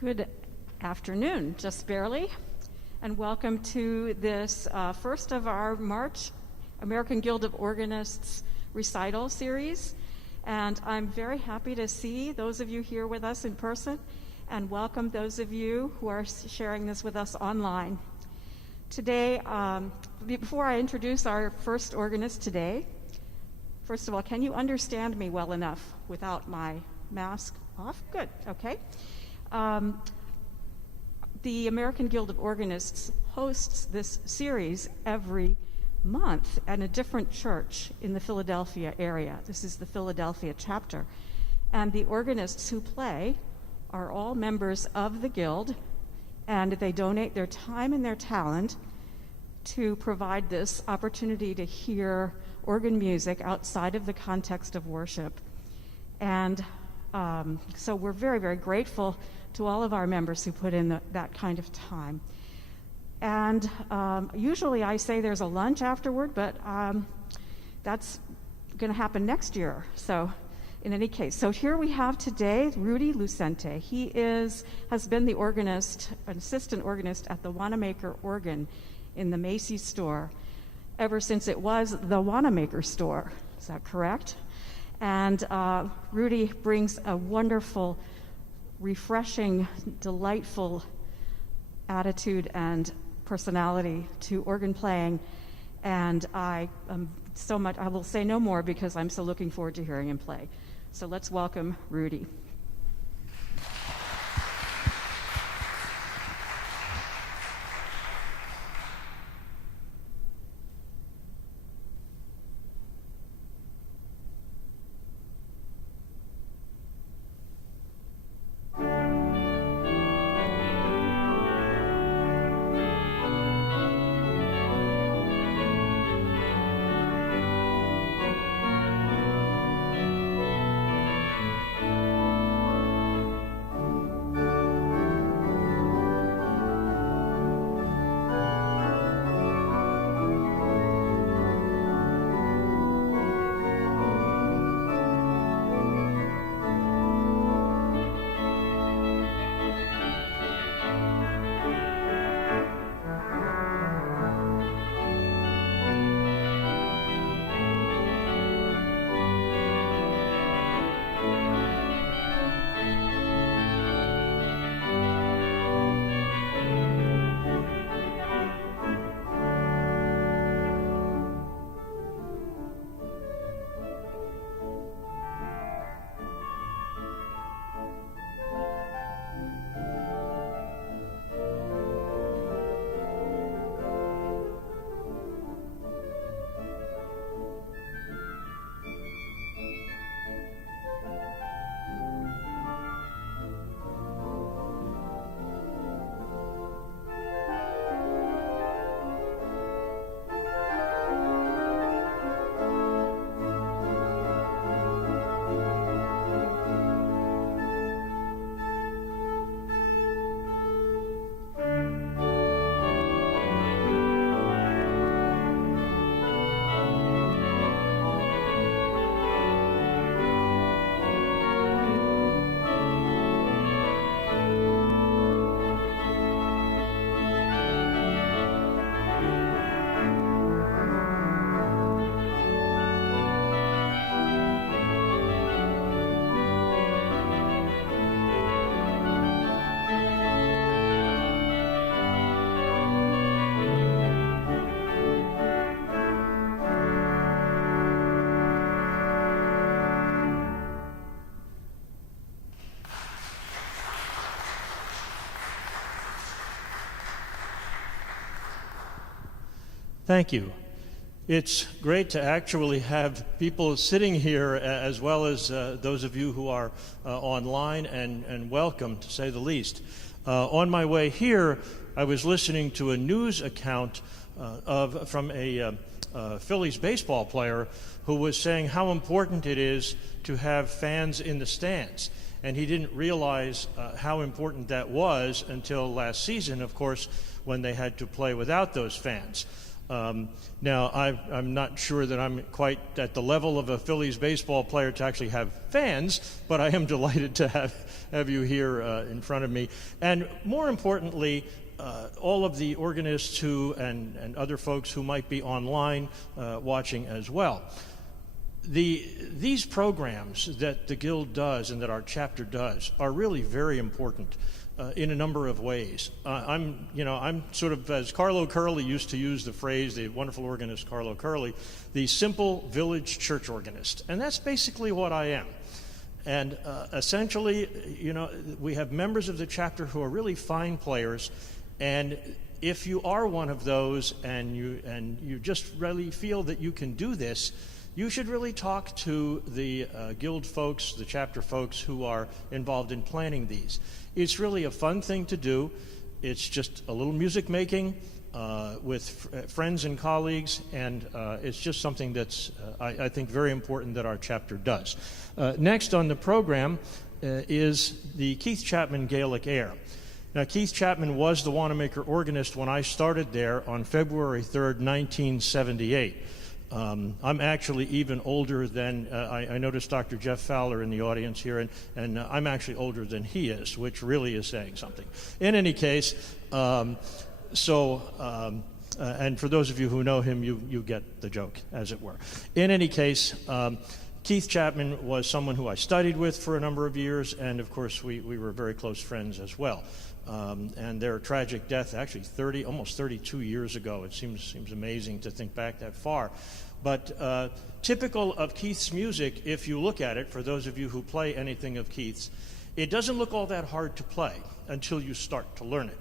Good afternoon, just barely, and welcome to this first of our March American Guild of Organists recital series. And I'm very happy to see those of you here with us in person and welcome those of you who are sharing this with us online. Today, before I introduce our first organist today, first of all, can you understand me well enough without my mask off? Good, okay. The American Guild of Organists hosts this series every month at a different church in the Philadelphia area. This is the Philadelphia chapter. And the organists who play are all members of the Guild, and they donate their time and their talent to provide this opportunity to hear organ music outside of the context of worship. And so we're very, very grateful to all of our members who put in that kind of time. And usually I say there's a lunch afterward, but that's going to happen next year. So in any case, so here we have today Rudy Lucente. He has been the organist, an assistant organist at the Wanamaker Organ in the Macy's store ever since it was the Wanamaker store. Is that correct? And Rudy brings a wonderful, refreshing, delightful attitude and personality to organ playing, and I will say no more because I'm so looking forward to hearing him play. So let's welcome Rudy. Thank you. It's great to actually have people sitting here as well as those of you who are online, and welcome, to say the least. On my way here, I was listening to a news account from a Phillies baseball player who was saying how important it is to have fans in the stands. And he didn't realize how important that was until last season, of course, when they had to play without those fans. Now, I'm not sure that I'm quite at the level of a Phillies baseball player to actually have fans, but I am delighted to have you here in front of me. And more importantly, all of the organists and other folks who might be online watching as well. These programs that the Guild does and that our chapter does are really very important in a number of ways. I'm sort of, as Carlo Curley used to use the phrase, the wonderful organist Carlo Curley, the simple village church organist. And that's basically what I am. And essentially, we have members of the chapter who are really fine players. And if you are one of those and you just really feel that you can do this, you should really talk to the Guild folks, the chapter folks who are involved in planning these. It's really a fun thing to do. It's just a little music making with friends and colleagues, and it's just something that's, I think, very important that our chapter does. Next on the program is the Keith Chapman Gaelic Air. Now, Keith Chapman was the Wanamaker organist when I started there on February 3rd, 1978. I'm actually even older than, I noticed Dr. Jeff Fowler in the audience here, and I'm actually older than he is, which really is saying something. In any case, and for those of you who know him, you get the joke, as it were. In any case, Keith Chapman was someone who I studied with for a number of years, and of course we were very close friends as well. And their tragic death, actually almost 32 years ago. It seems amazing to think back that far. But typical of Keith's music, if you look at it, for those of you who play anything of Keith's, it doesn't look all that hard to play until you start to learn it.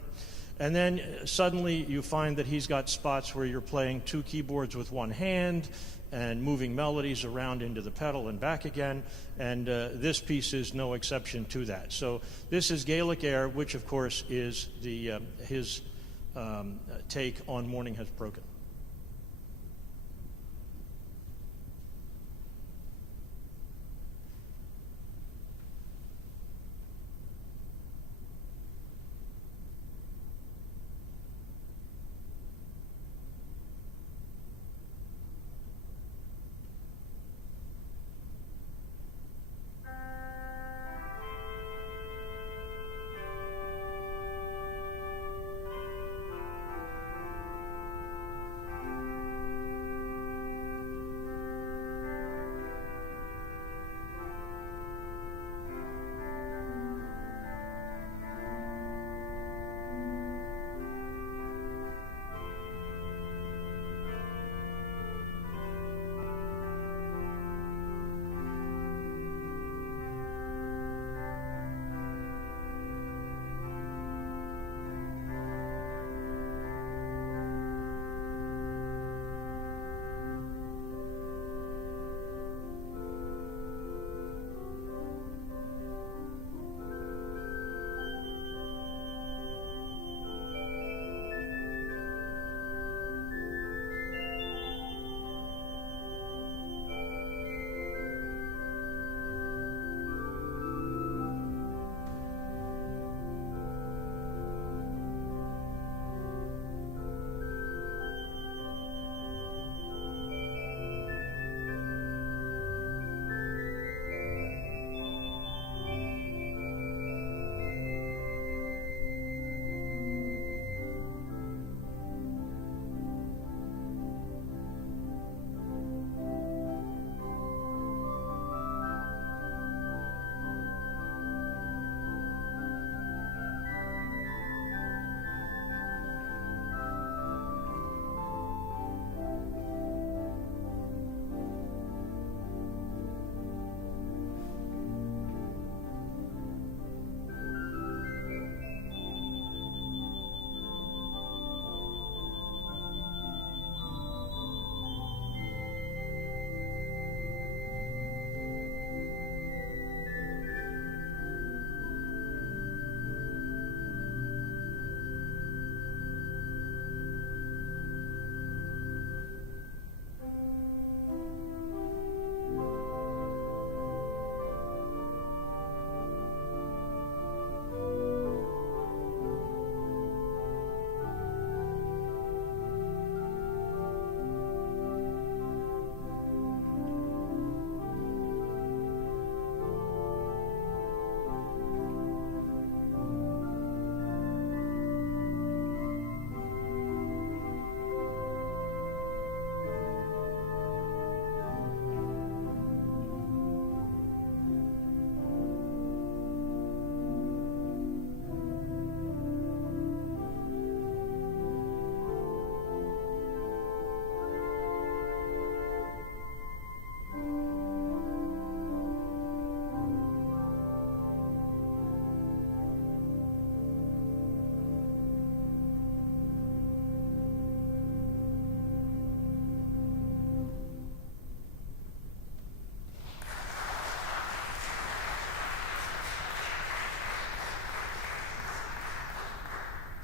And then suddenly you find that he's got spots where you're playing two keyboards with one hand and moving melodies around into the pedal and back again, and this piece is no exception to that. So this is Gaelic Air, which of course is his take on Morning Has Broken.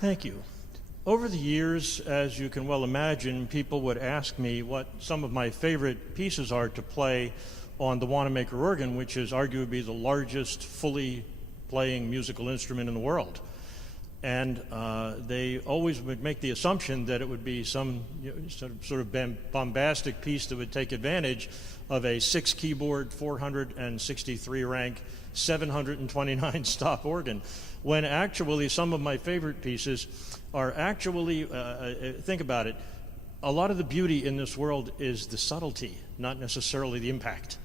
Thank you. Over the years, as you can well imagine, people would ask me what some of my favorite pieces are to play on the Wanamaker organ, which is arguably the largest fully playing musical instrument in the world. And they always would make the assumption that it would be some sort of bombastic piece that would take advantage of a 6-keyboard, 463 rank, 729 stop organ, when actually some of my favorite pieces are actually, think about it, a lot of the beauty in this world is the subtlety, not necessarily the impact.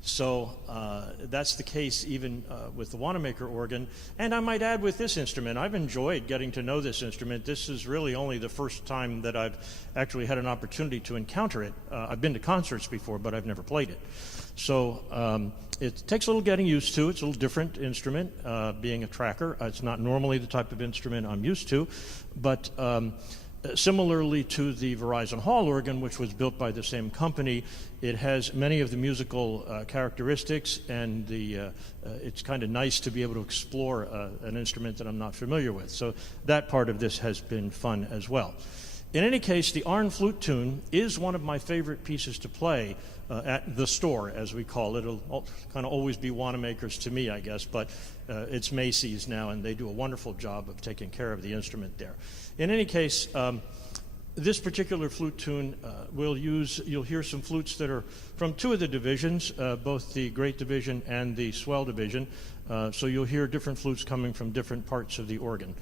So that's the case even with the Wanamaker organ. And I might add with this instrument, I've enjoyed getting to know this instrument. This is really only the first time that I've actually had an opportunity to encounter it. I've been to concerts before, but I've never played it. So it takes a little getting used to. It's a little different instrument, being a tracker. It's not normally the type of instrument I'm used to, but similarly to the Verizon Hall organ, which was built by the same company, it has many of the musical characteristics, and it's kind of nice to be able to explore an instrument that I'm not familiar with. So that part of this has been fun as well. In any case, the Arn flute tune is one of my favorite pieces to play at the store, as we call it. It'll kind of always be Wanamaker's to me, I guess, but it's Macy's now, and they do a wonderful job of taking care of the instrument there. In any case, this particular flute tune you'll hear some flutes that are from two of the divisions, both the Great Division and the Swell Division. So you'll hear different flutes coming from different parts of the organ.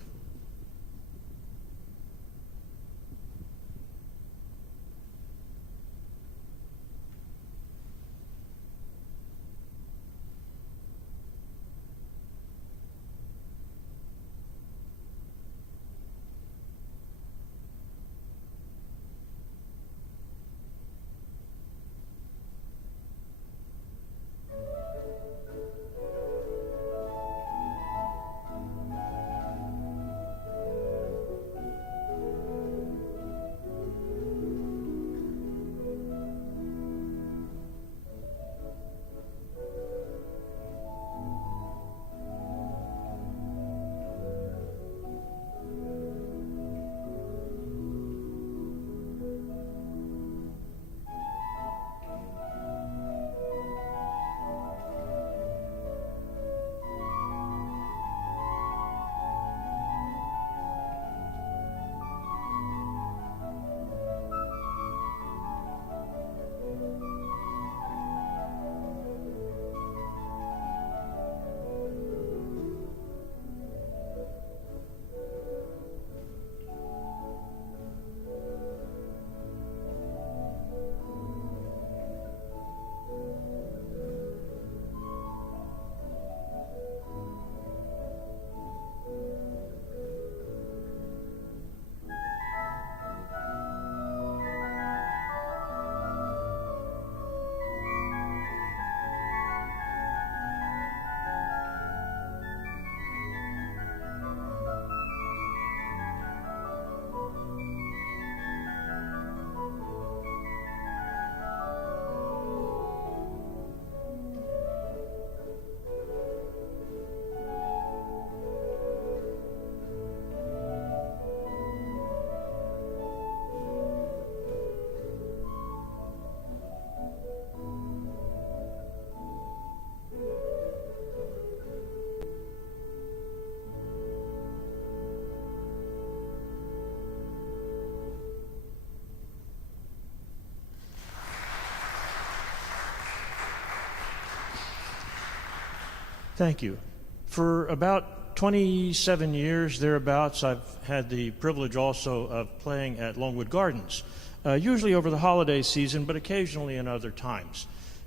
Thank you. For about 27 years, thereabouts, I've had the privilege also of playing at Longwood Gardens, usually over the holiday season, but occasionally in other times,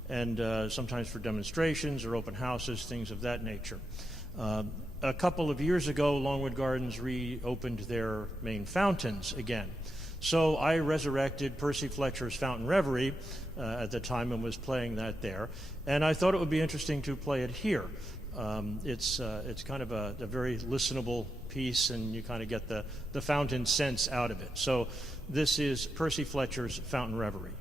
and sometimes for demonstrations or open houses, things of that nature. A couple of years ago, Longwood Gardens reopened their main fountains again. So I resurrected Percy Fletcher's Fountain Reverie at the time and was playing that there. And I thought it would be interesting to play it here. It's kind of a very listenable piece, and you kind of get the fountain sense out of it. So this is Percy Fletcher's Fountain Reverie.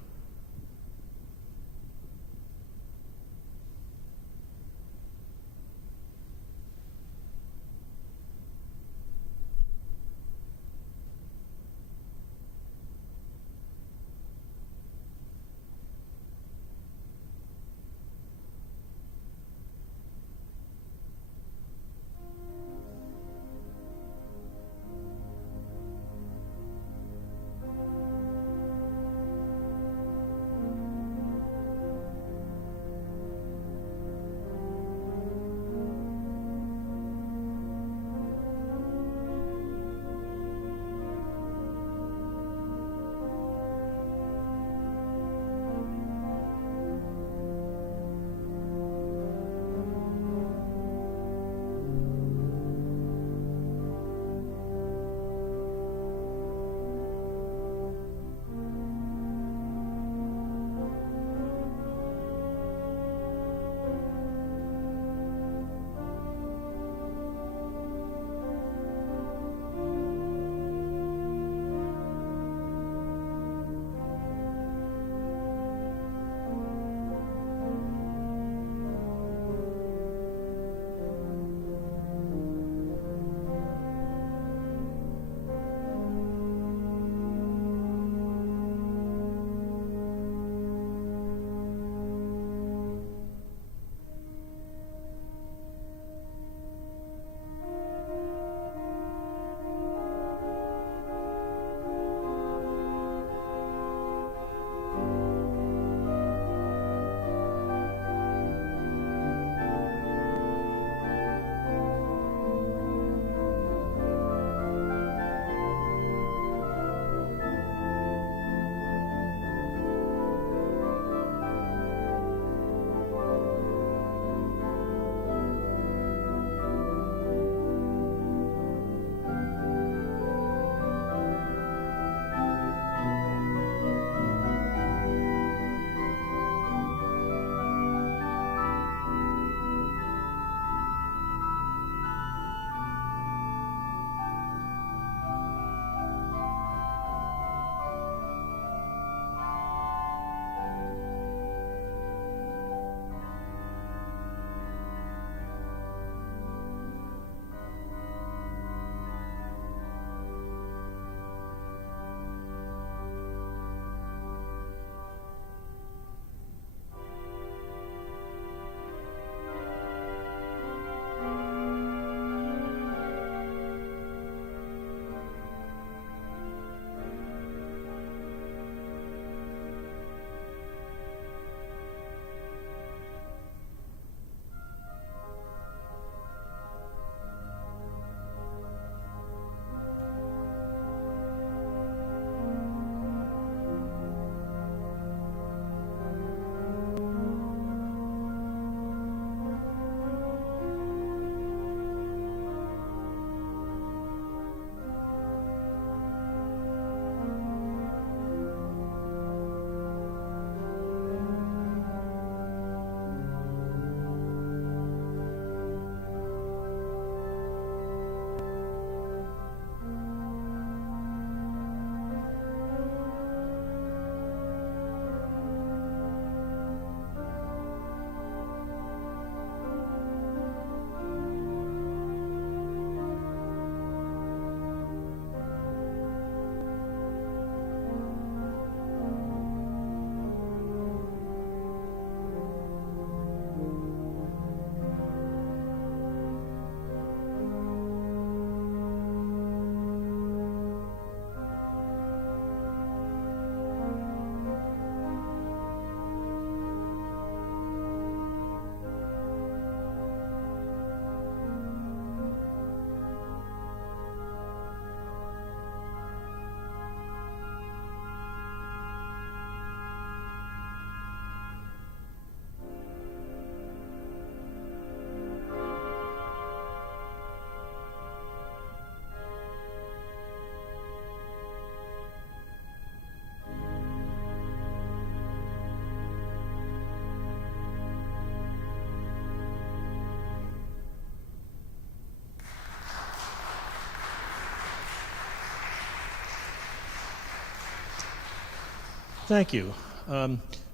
Thank you.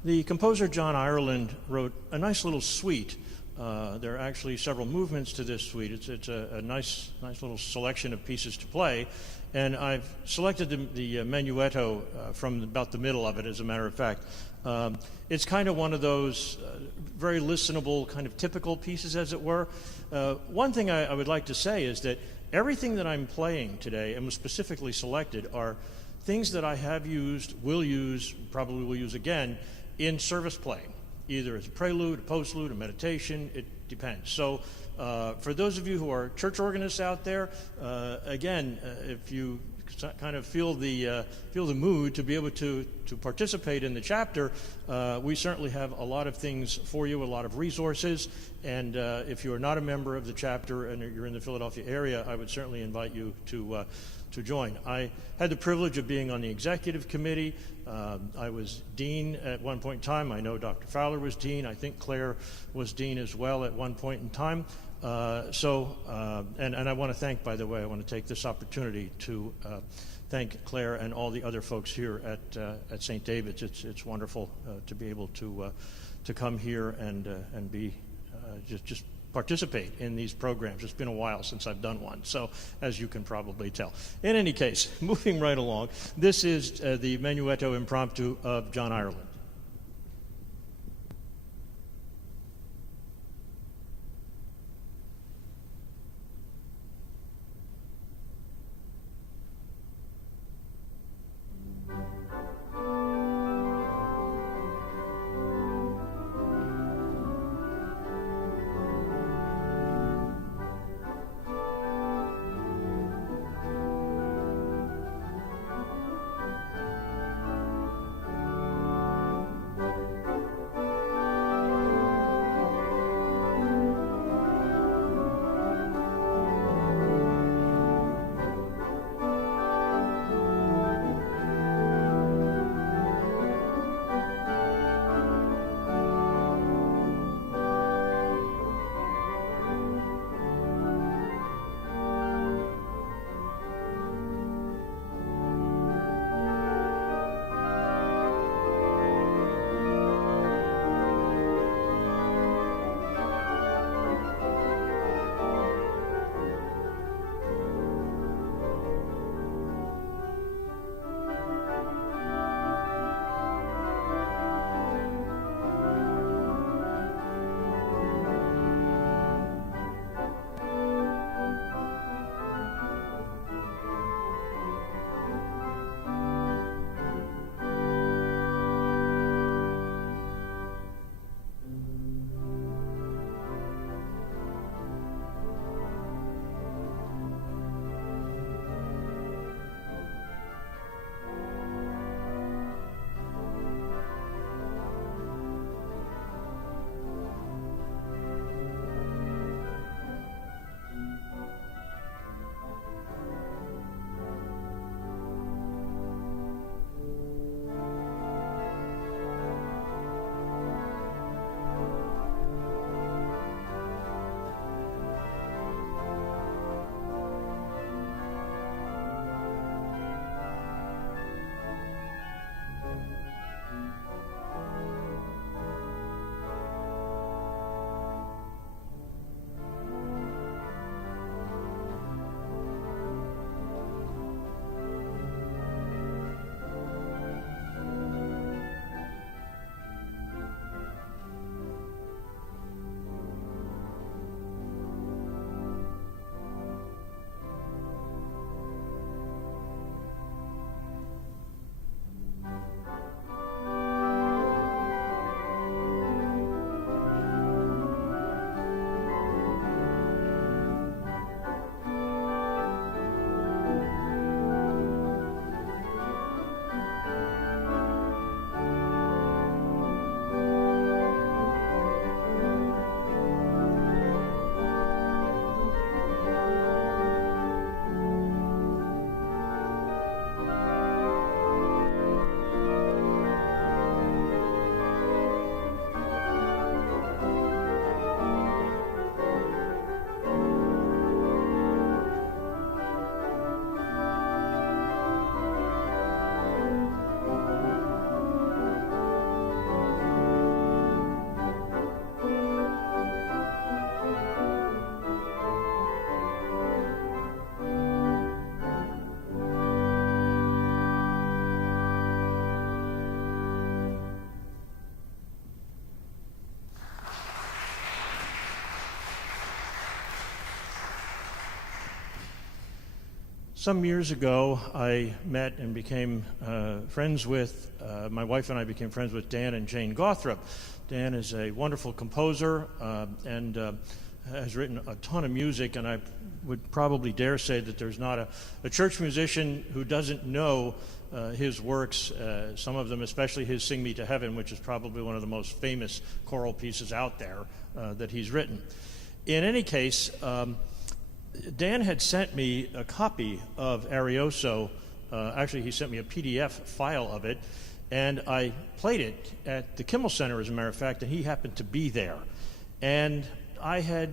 The composer John Ireland wrote a nice little suite. There are actually several movements to this suite. It's a nice little selection of pieces to play, and I've selected the menuetto from about the middle of it, as a matter of fact. It's kind of one of those very listenable, kind of typical pieces, as it were. One thing I would like to say is that everything that I'm playing today, and was specifically selected, are things that I have used, will use, probably will use again, in service playing, either as a prelude, a postlude, a meditation, it depends. So for those of you who are church organists out there, again, if you kind of feel the mood to be able to participate in the chapter, we certainly have a lot of things for you, a lot of resources, and if you are not a member of the chapter and you're in the Philadelphia area, I would certainly invite you to join. I had the privilege of being on the executive committee. I was dean at one point in time. I know Dr. Fowler was dean. I think Claire was dean as well at one point in time. And I want to thank, by the way, I want to take this opportunity to thank Claire and all the other folks here at St. David's. It's wonderful to be able to come here and be just participate in these programs. It's been a while since I've done one, so as you can probably tell. In any case, moving right along, this is the Menuetto Impromptu of John Ireland. Some years ago, I met and became friends with, my wife and I became friends with Dan and Jane Gothrop. Dan is a wonderful composer and has written a ton of music, and I would probably dare say that there's not a church musician who doesn't know his works, some of them, especially his Sing Me to Heaven, which is probably one of the most famous choral pieces out there that he's written. In any case, Dan had sent me a copy of Arioso. Actually, he sent me a PDF file of it, and I played it at the Kimmel Center, as a matter of fact, and he happened to be there. And I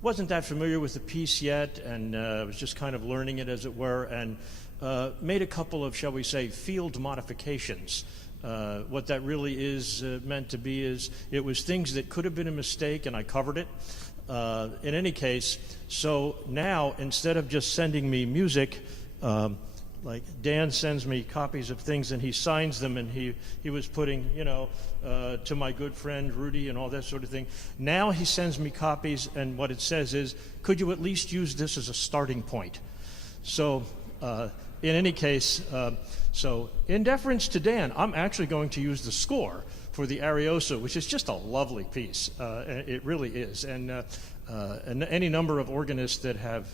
wasn't that familiar with the piece yet, and was just kind of learning it, as it were, and made a couple of, shall we say, field modifications. What that really is meant to be is it was things that could have been a mistake, and I covered it. In any case, so now instead of just sending me music, like Dan sends me copies of things and he signs them, and he was putting, to my good friend Rudy and all that sort of thing. Now he sends me copies, and what it says is, could you at least use this as a starting point? So in any case, so in deference to Dan, I'm actually going to use the score for the Arioso, which is just a lovely piece. It really is. And any number of organists that have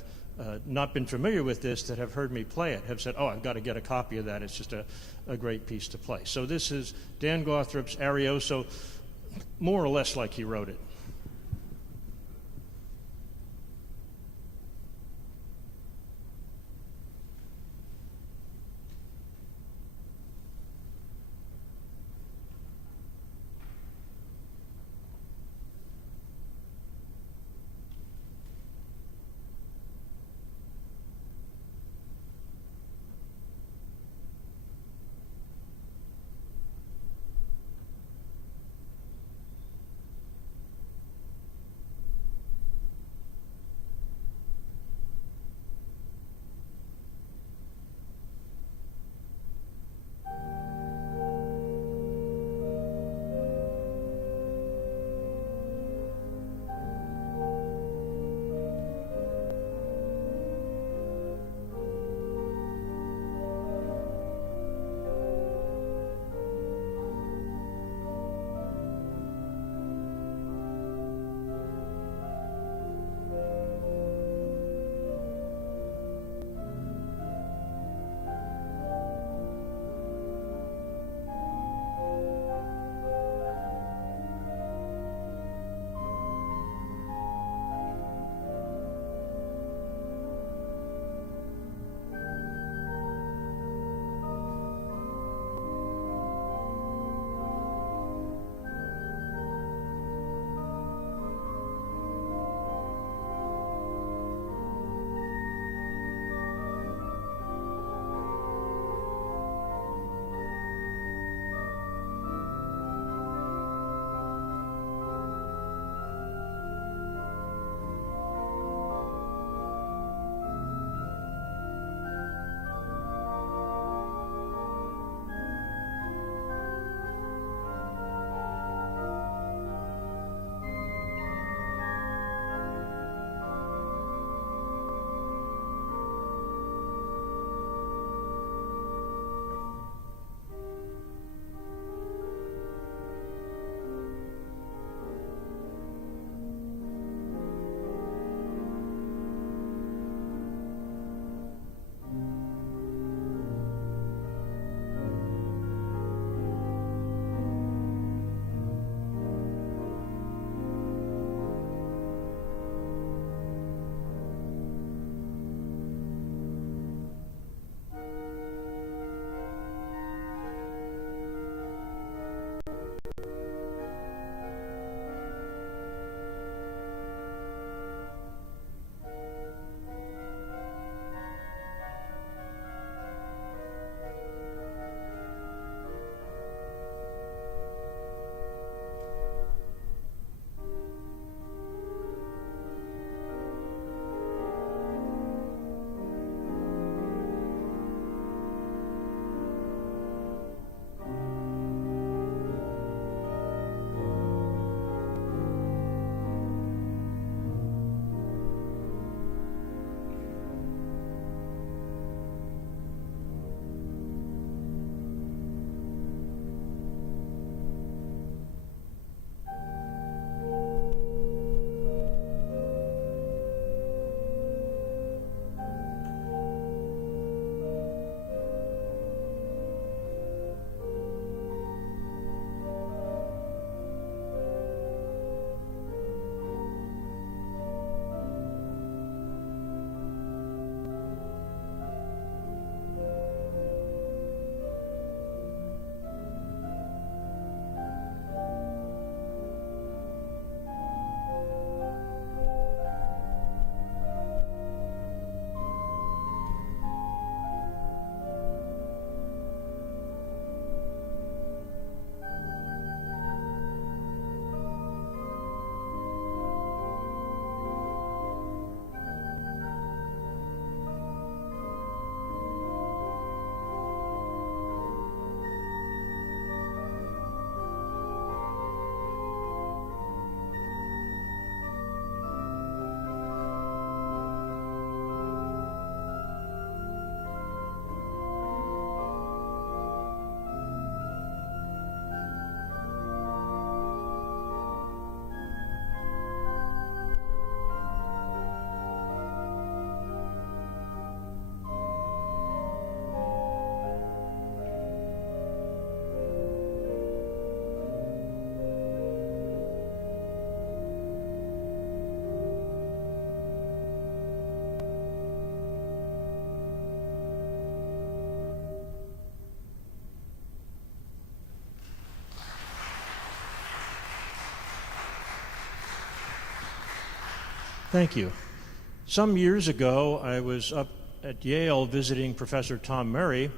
not been familiar with this, that have heard me play it, have said, oh, I've got to get a copy of that. It's just a great piece to play. So this is Dan Gothrop's Arioso, more or less like he wrote it. Thank you. Some years ago, I was up at Yale visiting Professor Tom Murray,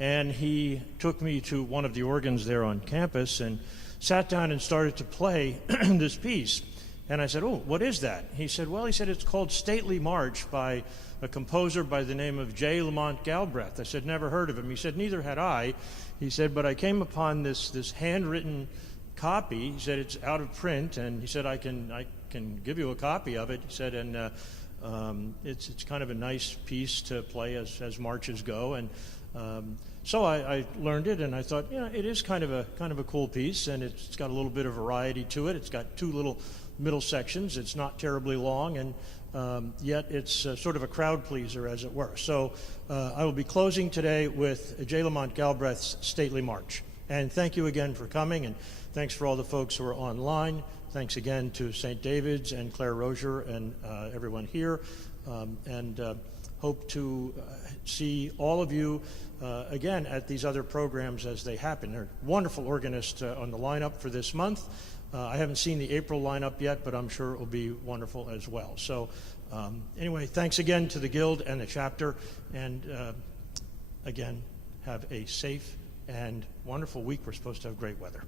and he took me to one of the organs there on campus and sat down and started to play this piece. And I said, "Oh, what is that?" He said, "It's called Stately March by a composer by the name of J. Lamont Galbraith." I said, "Never heard of him." He said, "Neither had I." He said, "But I came upon this handwritten copy." He said, "It's out of print," and he said, I can give you a copy of it." He said, "And it's kind of a nice piece to play as marches go." And so I learned it, and I thought, it is kind of a cool piece, and it's got a little bit of variety to it. It's got two little middle sections. It's not terribly long, and yet it's sort of a crowd pleaser, as it were. So I will be closing today with J. Lamont Galbraith's Stately March. And thank you again for coming, and thanks for all the folks who are online. Thanks again to St. David's and Claire Rozier and everyone here, and hope to see all of you again at these other programs as they happen. There are wonderful organists on the lineup for this month. I haven't seen the April lineup yet, but I'm sure it will be wonderful as well. So anyway, thanks again to the Guild and the chapter, and again, have a safe and wonderful week. We're supposed to have great weather.